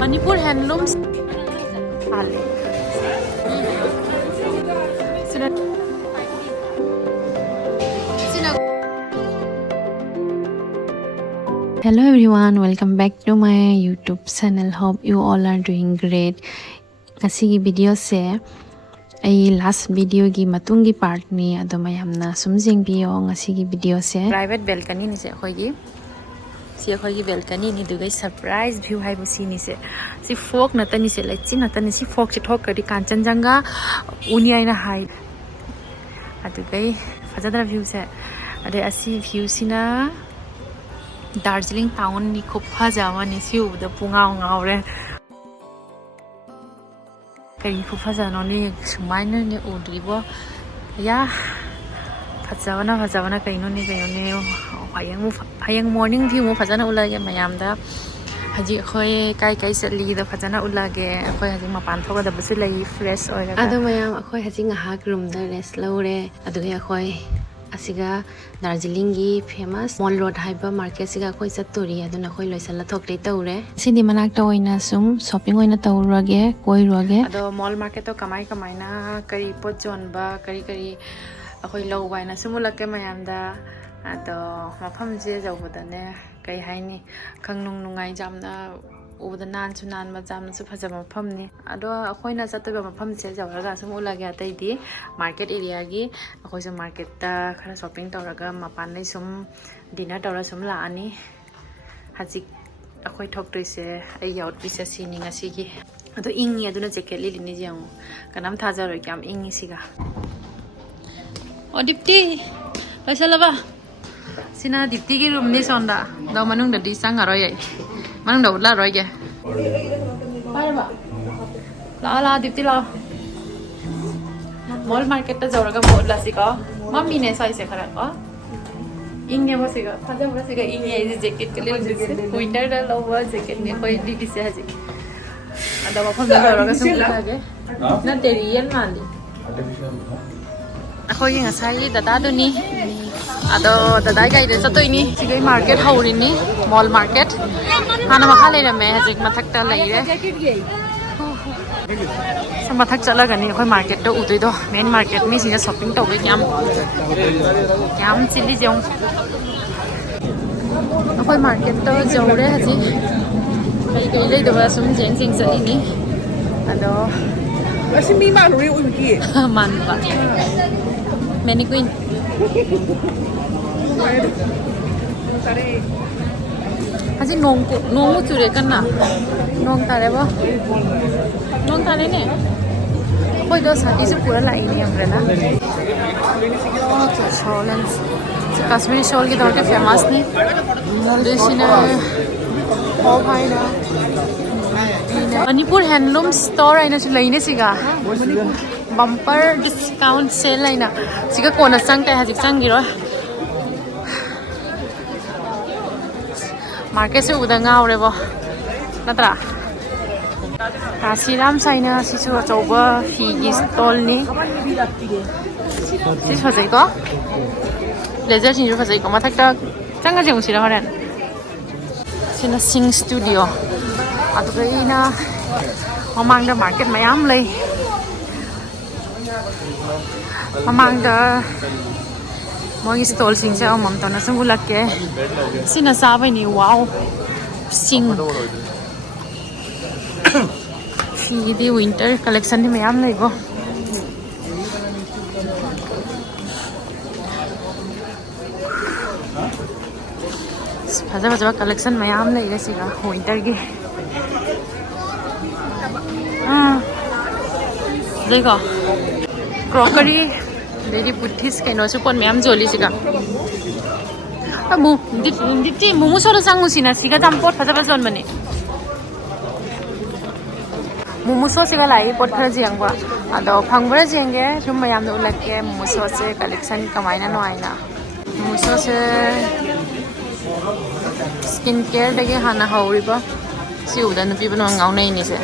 Manipur handlooms. Hello everyone, welcome back to my YouTube channel. Hope you all are doing great. Ngasi video se ay last video gi matungi part ni ado mayamna sumjing biyo ngasi gi video se private balcony ni se khoi gi si khoi gi balcony ni dugai surprise view hai busi ni se si fog na tani se lai chin na tani si fog che thok kadi kanchanjanga uni aina hai adugai fajadra view se ade asi view sina Darjeeling town ni khub phajawa ni siu da pungao ngao re kay khub phajano ni sumaina ni udribo ya phajana kay no ni hayang morning view mo phajana ulage mayam da haji khoi kai sali da phajana ulage khoi haji mapan thoga da basi lai fresh oira ado mayam khoi haji ngaha room da rest lore adu ya khoi asiga Darjeeling gi famous mall road haiba market siga khoi saturi aduna khoi loisala thokle taure sidi manak ta oina sum shopping oina taurage koi roge ado mall market to kamai na kari pot jon ba kari akhoi low baina sumulake mayamda ado mafam je jawbodane kai haini khangnung nungai jamna uda nan sunan ma jamna su phajama mafamni ado akhoina jatoba mafam se jawraga sumulage atai di market area gi akhoi su market ta khara shopping tawraga mapan nei sum dinner tawra sum la ani haji akhoi thokdoi se ai yaut bisa sini ngasi gi ado ingi aduna jacket li ni jang kanam thaja roi kam ingi siga o dipti laisalaba sina dipti gi room ni sonda da manung da di sang aroi ai manung da la roi ge parba la dipti la mall market ta jawraga mall la sika mummy ne sai se khara ko inge basiga thaja basiga inge ai jacket ke le winter da lowa jacket ne koi di se haji ada ba phon da jawraga sum ge na terian mandi akhoi nga sai dada do ni ado dada gai de chatoi ni sigai market hauri ni mall market hana ma khale rame hajik mathak ta lai re sa mathak chala gani akhoi market to utoi do main market mi singa shopping to bai kyam chili jong akhoi market to jore haji kai lai do ba sum jeng sing sa ni ado Kasi may manuri ugi. Man pa. Many queen. Haji nong chure kan na. Nong tare ba? Nong tare ne. Koi do sati se pura lai ni umbrella. Oh, to shawls. Kashmiri shawl ki dor ke famous ni. Desina ho bhai na. Manipur handloom store aina chu laine siga bumper discount sale aina siga kona sang ta hajik sang giro market se uda ngaure bo natra asiram saina sisu choba fi gi stall ni sis phajai ko blazer chin ju phajai ko mathak ta changa jeng sira horan sina sing studio aduga ina mamang da market mayam lay mamang da moi stall sing sa mom to na sung ulak ke sina sabai ni wow sing fi di winter collection ni mayam lay go faja collection mayam lay ga siga winter gi देखो crockery lady buddhist kaino supon ma'am joli siga amu dipti mumu soro sangu sina siga jampot phaja jon bani mumu so siga lai pot khara jiangwa ado phangbra jenge sum mayam no ulake mumu so se collection kamaina no aina mumu so se skin care dege hana hauriba si uda no pibano ngau nei ni se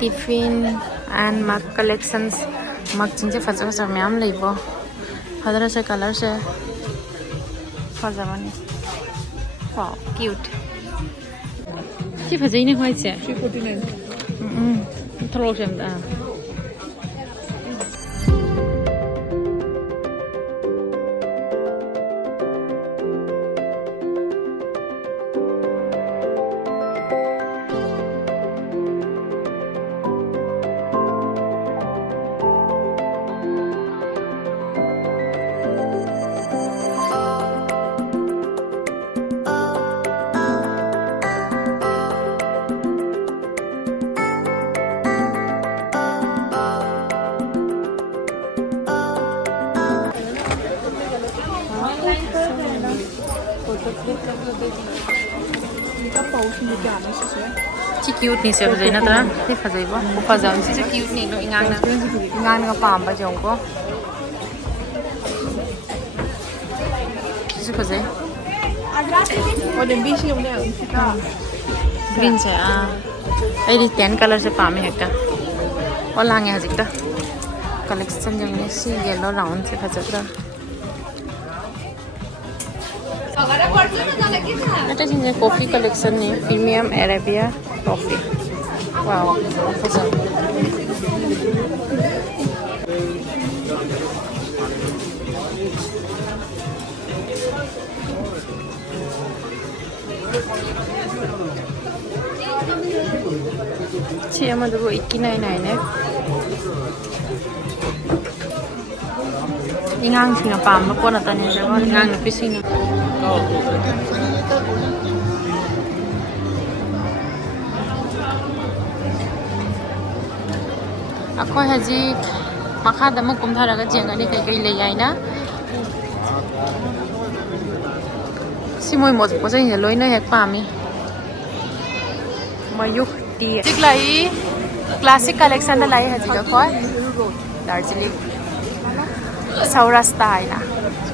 tiffin and mug collections मक्चिंग से फजा फजा ma'am लेबो फजरा से colour से फजा बनी wow cute सी फजाई ने white से 349 throw से ची cute नहीं से फजाई ना तरा ये फजाई बो वो फजाई से क्यूट नहीं लो इंगांग ना पाम बा जों को से फजाई और लंबी सी हमने ग्रीन से आई 10 कलर से पाम है का और लांगे हजिकता कलेक्शन जंगने सी येलो राउंड से फजरा Ito yung coffee collection ni Premium Arabia Coffee. Wow, awesome. Siya madugo 199 eh. Ingang singa pam po na tanin siya ko ingang na pising. Ako haji makada mo kumtharaga jengani kai kai le yaina simoi mo ko jai ne loina hek pami mayuk ti tik lai classic collection da lai haji ka koi Darjeeling Saurasta haina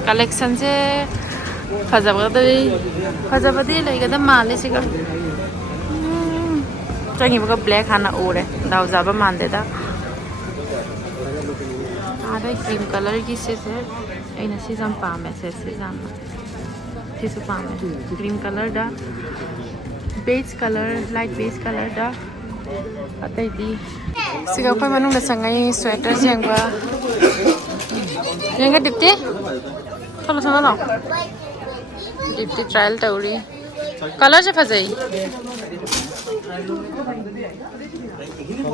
collection se fajabadi laigada male siga changi ba black hana ore daw jaba mande da ada cream color ki se aina se jam pame se jam se su pame cream color da beige color light beige color da atai di siga koi manung da sangai sweater jengba yenga dipti chalo chalo no dipti trial tauri color se fajai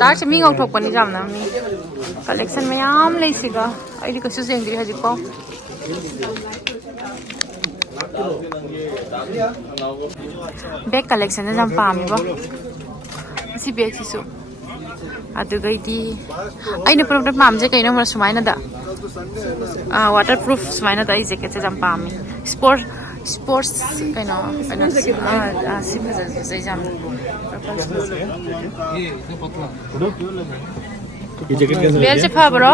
dark se mi ngau thok pani jam na mi collection में आम ले सिगा आई दी कछु सेंगरी हजी को bag collection ने जम पामी बो सी bag Sissu अदु गई आई ने प्रोडक्ट माम जे कइनो मर सुमाइना दा वाटरप्रूफ सुमाइना दा ई जैकेट से जम पामी स्पोर्ट्स कइनो सी फजल से जम बेल से फाबरो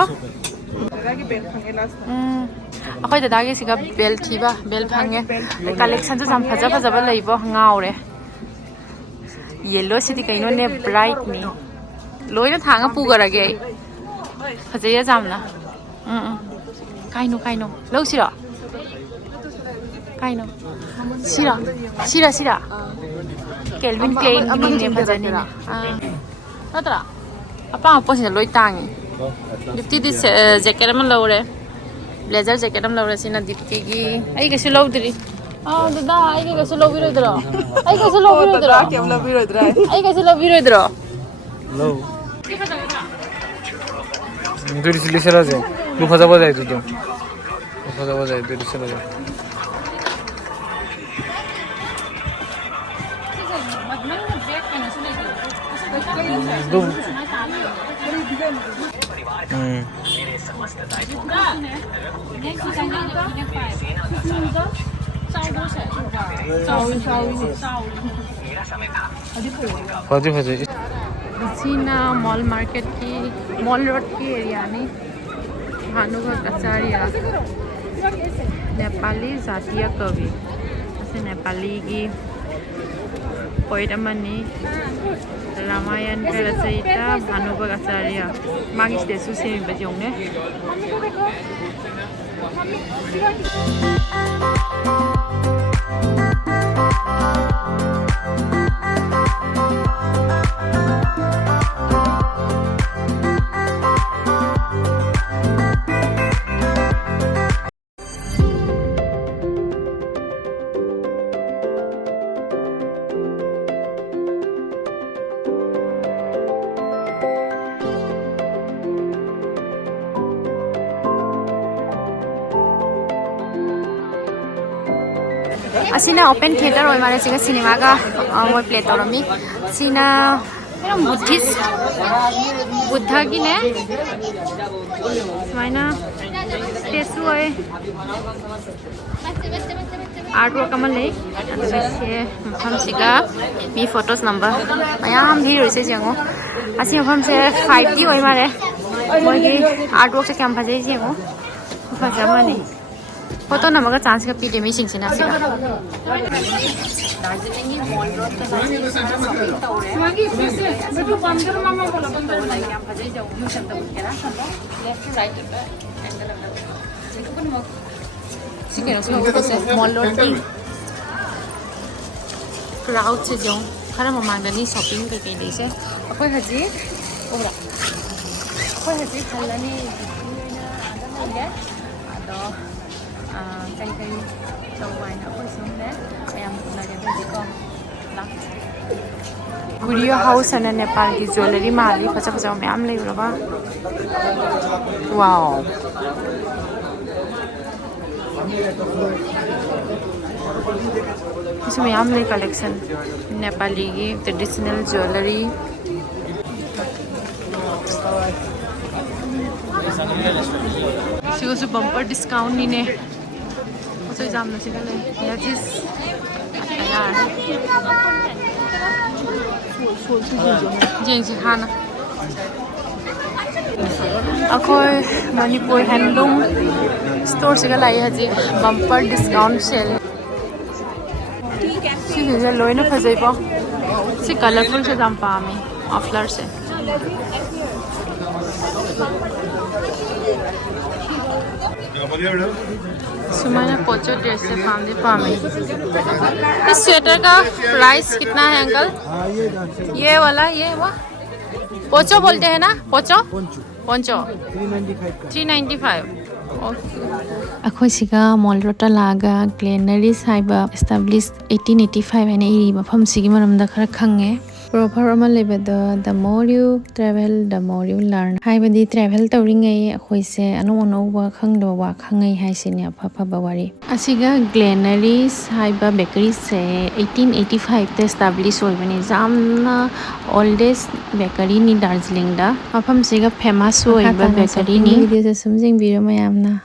अखोय दादागे सिगा बेल थीबा बेल फांगे कलेक्शन से जम फजा फजा लइबो ngaure येलो सिटी कइनो ने ब्राइट नि लोइना थांगा पुगरागे फजैया जामना काइनो लौसिरो काइनो सिरा केल्विन क्लेन नि ने फजनी ना नतरा apa apa sih loi tangi dipti di jacket am lawre blazer jacket am lawre sina dipti gi ai ke silo diri dada ai ke silo biro idro ai ke silo biro idro ke am biro idro ai ke silo biro idro lo duri sili sala je lu faza bajai tu faza bajai duri sala je Sina mall market ki mall road ki area ni Hanuga Kacharia Nepali Zatiya Kavi ase Nepali ki poet amani Ramayan Karasita Bhanubag Acharya Magis Desu Semi Bajong ne Asina open theater oi mare siga cinema ka moi play torami sina eram buddhist buddha ki ne maina tesu oi artwork amal nei adise pham siga mi photos number mayam bhi roise jango asi pham se 5D oi mare moi ki artwork se kam phajai jango phajamani Foto nama ka chance ka pide mi sing sina siga Darjeeling In mall road ka shopping tawre magi pise betu bandar mama bola bandar like am bhajai jau mu shanta bukera left to right angle betu kun mo sikero so se mall road ki crowd se jau khara mamang da ni shopping ka ke de se akoi haji ora akoi haji thalani na ada mai ado cây cây trồng vài nữa coi xuống đấy em là cái gì con lắm Video house anh Nepal की jewelry माली पचास पचास में आम ले रहा wow इसमें आम ले collection नेपाली की traditional jewelry सिगो से bumper discount नहीं ने so exam na sigale yeah this yaar jeng si khana akhoi manipur handloom store sigala ai haji bumper discount sale si je loina phajai pa si colorful se jam pa ami offler se Sumana पोचो dress से farm पामे इस sweater का price कितना है uncle ये वाला ये वो पोचो बोलते हैं ना पोचो पोंचो 395 अखोई सिगा मॉल रोटा लागा ग्लेनरीज हाइबा एस्टैब्लिश 1885 एने इ मफम सिगी मरमदा खरा खंगे Proper amal lebada the more you travel the more you learn hai badi travel tawringai akhoi se anu ono wa khangdo wa khangai hai sine apha pha bawari asiga Glenaries haiba bakery se 1885 te establish hoi bani jamna oldest bakery ni Darjeeling da afam siga famous hoi ba bakery ni video se samjing biro mayamna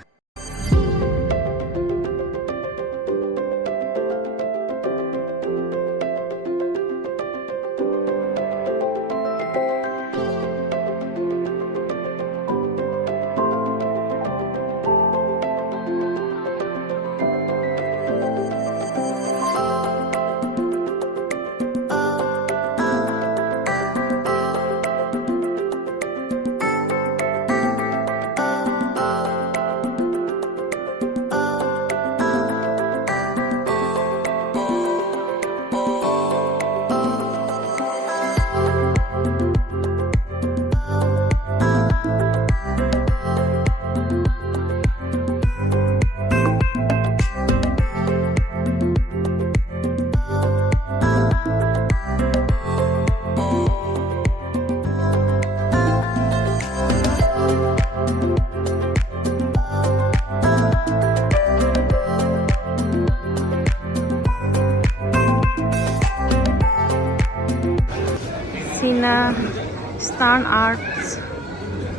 Stern Arts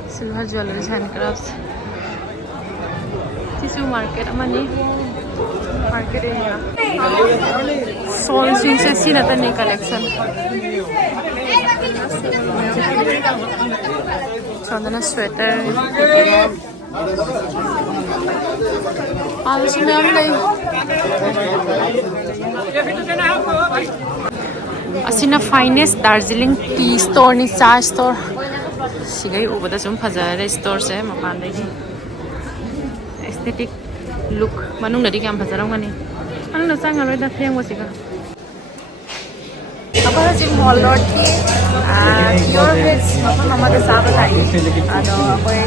Silver Jewelry Handcrafts Tissue Market amani market area Soul swing se sina tani collection Chandana sweater asina finest Darjeeling tea store ni cha store sigai ubada sum phajare store se mapan degi aesthetic look manung nadi kam phajaram gani anu na sanga loi da fleng wasiga apa sih mall road ki pure veg mapa mama da saba thai ado koi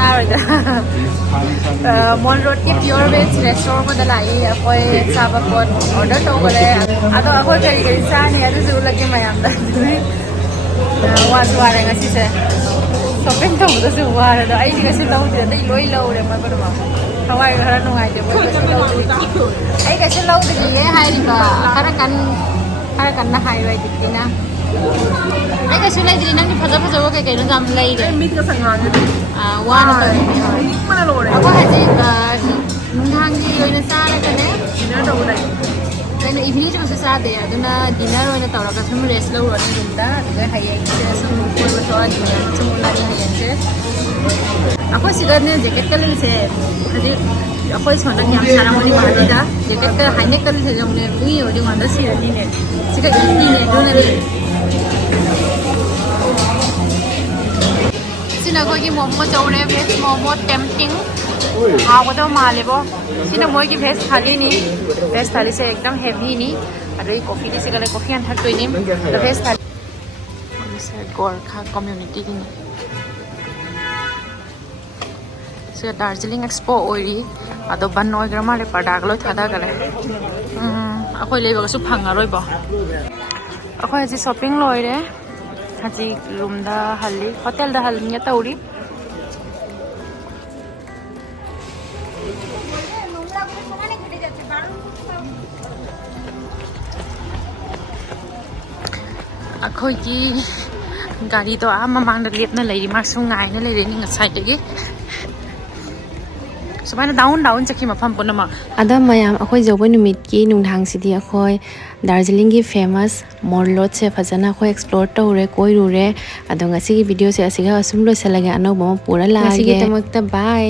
tarda mall road ki pure veg restaurant ma da lai koi saba pot order to gole ado koi kari kari sa ni adu su lagi mayam da wa suara ngasi se shopping to da su wa da ai ni ngasi lau da dai loi lau re ma ba ma hawai khara nungai de mo ngasi lau ai ngasi lau de ye hai ri ba khara kan na hai wai dikina ai ngasi lai diri nang ni phaja phaja wa kai kai no jam lai de mit ka sangang de wa na mana lo re ako haji nung hang ji loi na sa la ka ne dinner to dai Then evening to sa de aduna dinner oina tawra sum rest lo ron dunda de hayeng se sum ko to ani sum la ni hayeng se ako siga ne jacket kalen se haji ako sona nyam sara mani bahani da jacket ka haine kalen se jong ne ui odi wanda si ani ne siga ni ne do ne sina ko ki momo chawre veg momo tempting हाँ तो माले वो सिना मोई की भेज थाली नी भेज थाली से एकदम हेवी नी अरे कॉफी दिसे गले कॉफी अंथर तो नी तो भेज थाली से गोरखा कम्युनिटी की नी से दार्जिलिंग एक्सपो ओरी अदो बन ओय ग्रामा ले पडाग लो थादा गले अखोय लेबा सु फंगा रोय बो अखोय जी शॉपिंग लोय रे हाजी रूम दा हल्ली होटल दा हल्ली nya तौरी अखोई की गाड़ी तो ममांग लेपना लेरी मार्क्सु गायना लेरी नि ngसाइदगी सुबाना डाउन डाउन चखि मफम पुनमा अदा मयाम अखोई जौबो नुमित की नुंथांग सिदी अखोई दार्जिलिंग की फेमस मॉल रोड से फजना अखोई एक्सप्लोर तौरे कोई रुरे अदो ngasi की वीडियो से असिगा असुम लोसलगे अनोबो पूरा लागे ngasi की तमकता बाय